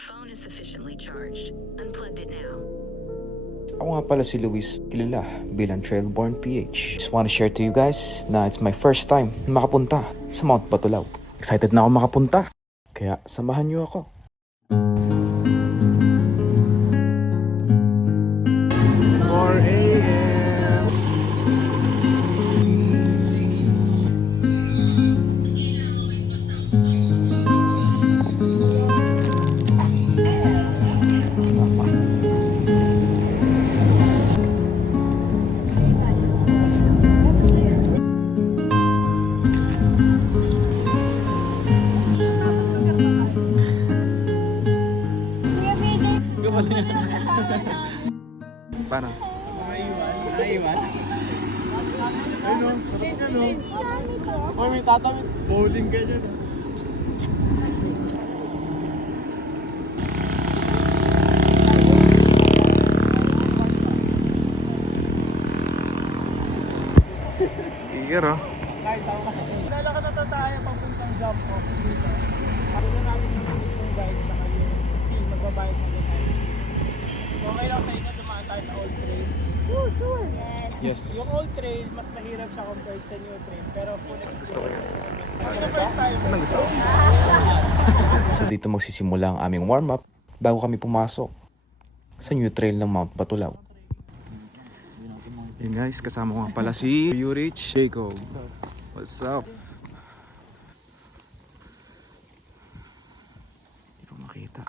phone is sufficiently charged. Unplugged it now. Ako nga pala si Luis, kilala bilang Trailborn PH. Just wanna share to you guys na it's my first time makapunta sa Mount Batulaw. Excited na ako makapunta, kaya samahan niyo ako. Parang Naiwan? Ano? Sarap ka no? Oy, may tatawid. Bowling ka dyan. Iger oh. Kahit ako kasi. Lalakad na tayo papuntang jump off dito. Ako na namin yung guide sa kayo. Magbabayad na tayo. Okay lang sa inyo dumaan tayo sa old trail. Sure. Yes. Yung old trail, mas mahirap siya compared sa new trail. Pero full Gusto ko yan. Kasi na first time. Anong gusto ko? Dito magsisimula ang aming warm-up bago kami pumasok sa new trail ng Mount Batulaw. Hey guys, kasama ko nga pala si Urich Jacob. What's up? Hindi ko makita.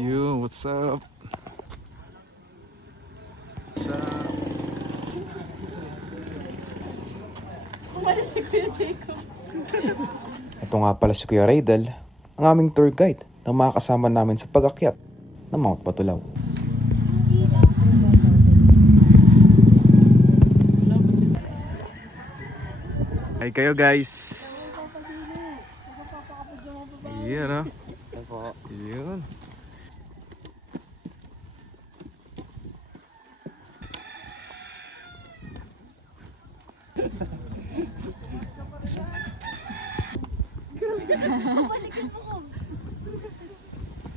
Yo, what's up? What's up? Wala si Kuya Jacob. Ito nga pala si Kuya Raydel, ang aming tour guide na makakasama namin sa pag-akyat ng Mount Batulaw. Hi kayo guys. Yan ah. Yun.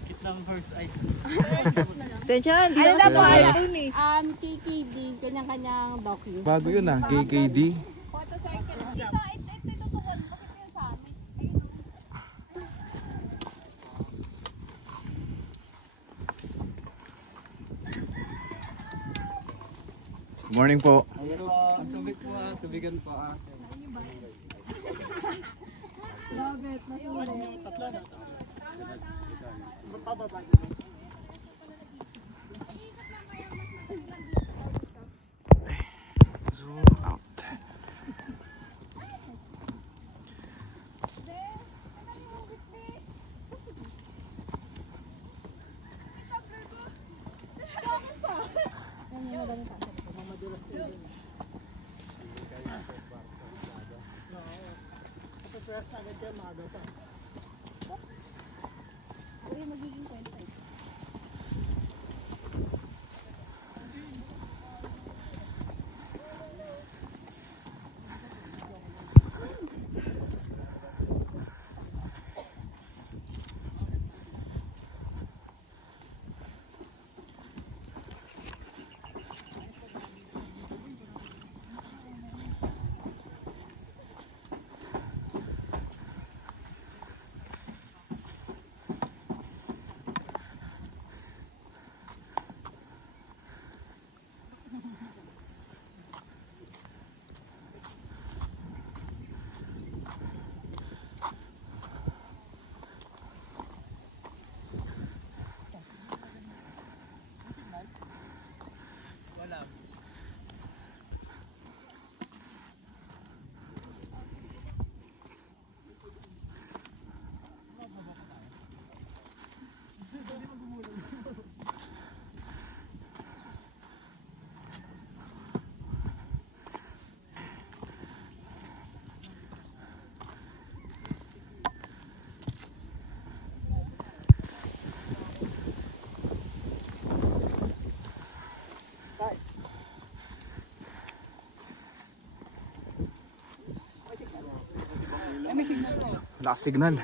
Kitlang first ice. Sensya, hindi Ano ako na sa po, bahay ano? dun eh. KKD, kanyang-kanyang docu. Bago yun ah, KKD. Motorcycle. Ito tutukod. Bakit yun sa amin? Ayun. Good morning po. Ayun po. Tubig po ah. Tubigan po ah. Bakit? Nasulit. Tatlo na. Pababa. Zoom out. Ito first agad yan, maaga pa. Uy, magiging kwenta ito. Wala. Wala signal.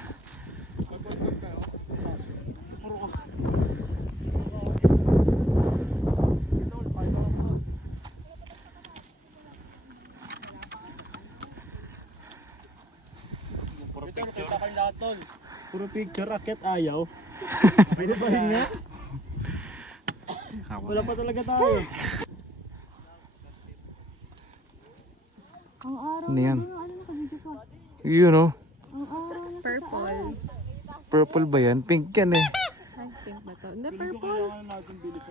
picture, kita kay Latol. Puro picture, akit ayaw. Pwede ba rin nga? Wala pa talaga tayo. Ang araw Ano yan? ano nakabidyo ka? Yun oh. Ang araw na Purple. Purple ba yan? Pink yan eh. Ay, pink ba to? Hindi, purple.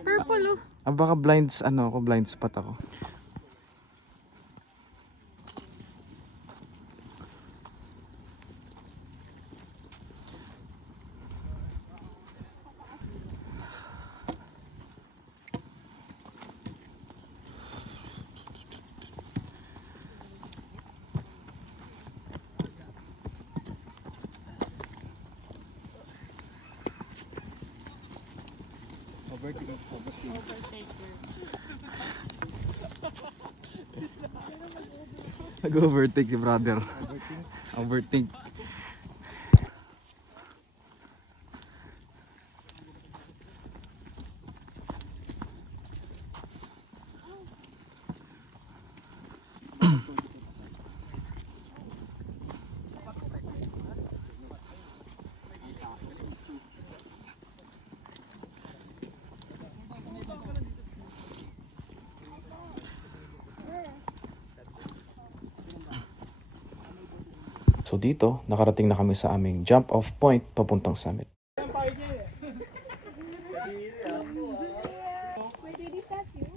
Purple oh. Ah, baka blind spot ako. Nag-overtake si brother. Overthink. So dito, nakarating na kami sa aming jump off point papuntang summit. Wait, did he tap you?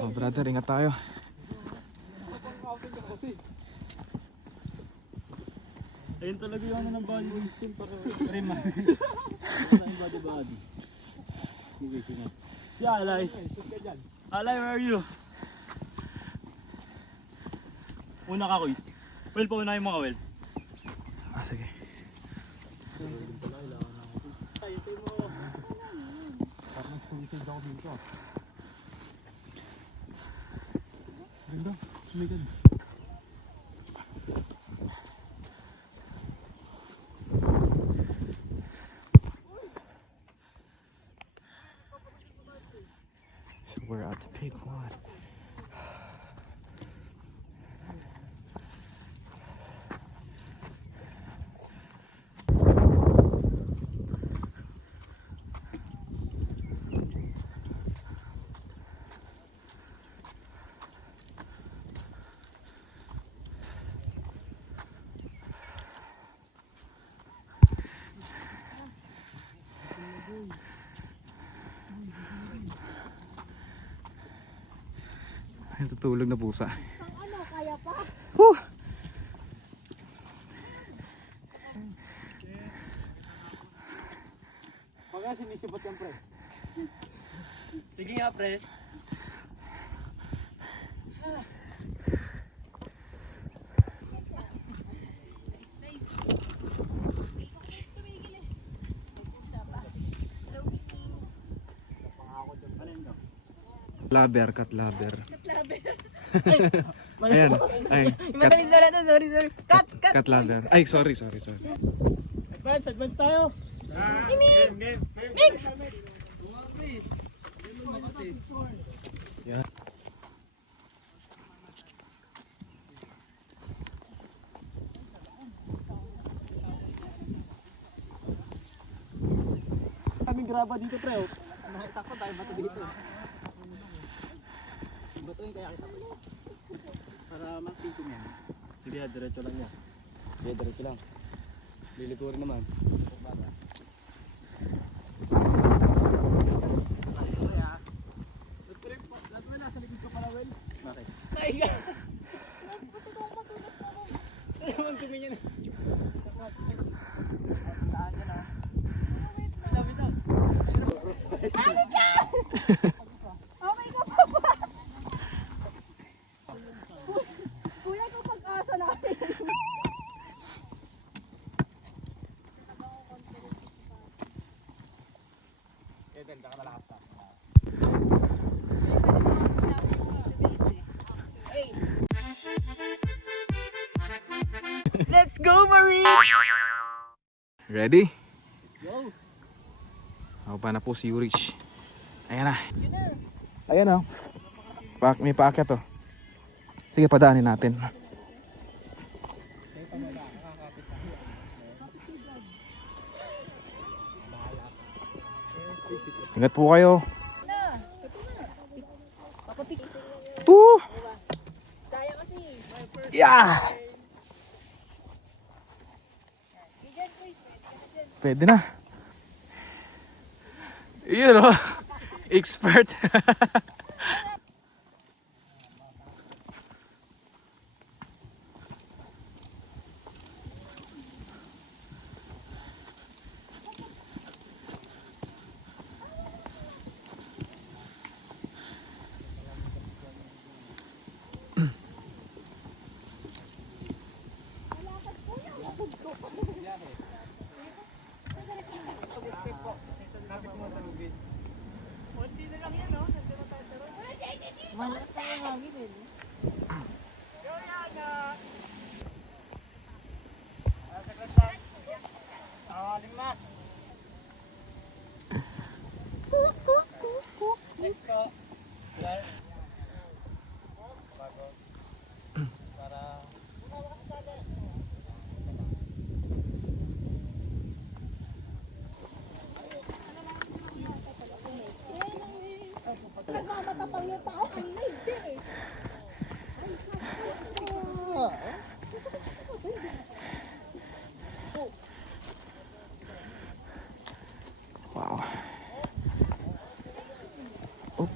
Oh brother, ingat tayo. Ayun talaga yung ano ng body system para remind. Ano yung body? Si Alay. Alay, where are you? Una ka, Kuis. Well, paunahin mo ka, Well. Ah, sige. So we're at the big one. Tutulog na pusa. Ano, kaya pa? Whew! Pagka sinisipot yan, pre. Sige nga, pre. Laber, cut laber. Ayan, ay, Matamis ba natin? Sorry. Cut! cut laber. Ay, sorry. Advance tayo. Yeah. Kaming graba dito, pre. Oh. Sakto tayo bato dito. Batuin kaya kita. Para mag-tingin yan. Sige, diretso lang yan. Sige, diretso lang. Lilikurin naman. Bakit? Ay ka! Naman tumingin. Saan yan ah? Dami daw. Ano ka? Okay ka pa ba? Kuya, ito pag-asa namin. Let's go, Marie! Ready? Let's go. Ako pa na po si Urich. Ayan na. Ayan na. May paakyat oh. Sige, padaanin natin. Ingat po kayo. Yeah! Pwede na. Yun o. Expert. Nagmamatapang yung tao, kanina hindi eh. Wow. Oop.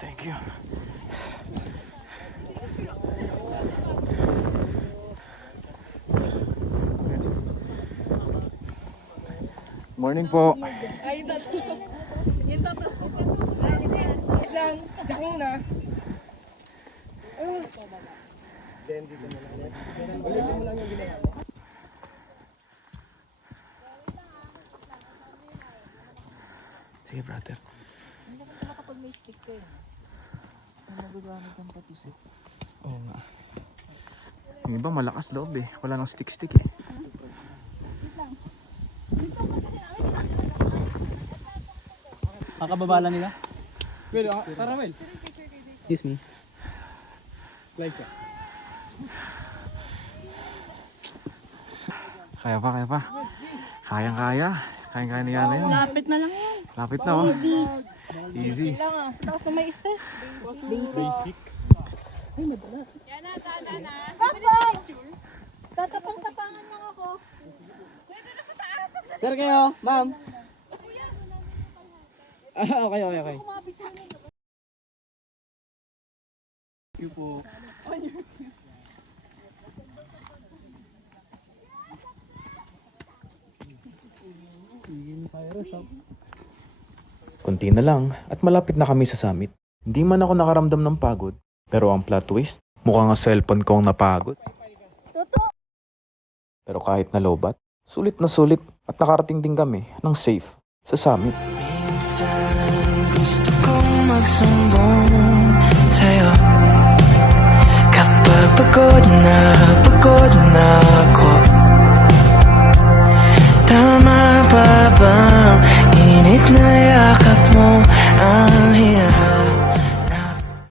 Thank you. Morning po. Lang, diyan na. Sige, brother. Kapag may stick ko eh. Magagamit ang patusik. Oo nga. Yung iba malakas loob eh. Wala nang stick eh. Kakababa lang nila. Well, tara well. Excuse me. Like that. Kaya pa. Kayang-kaya. Kayang-kaya ni Yana yan. Lapit na lang yan. Lapit na oh. Easy. Lang ah. Tapos na may stress. Basic. Yan na, tada na. Papa! Tatapang-tapangan lang ako. Pwede na sa taas. Sir kayo, ma'am. Okay. Kumapit sa amin. Thank you po. Kunti na lang at malapit na kami sa summit. Hindi man ako nakaramdam ng pagod, pero ang plot twist, mukhang ang cellphone ko ang napagod. Totoo. Pero kahit nalobat, sulit na sulit at nakarating din kami ng safe sa summit. Minsan gusto kong magsumbong sa'yo kapag pagod na ako. Tama pa bang init na yakap mo ang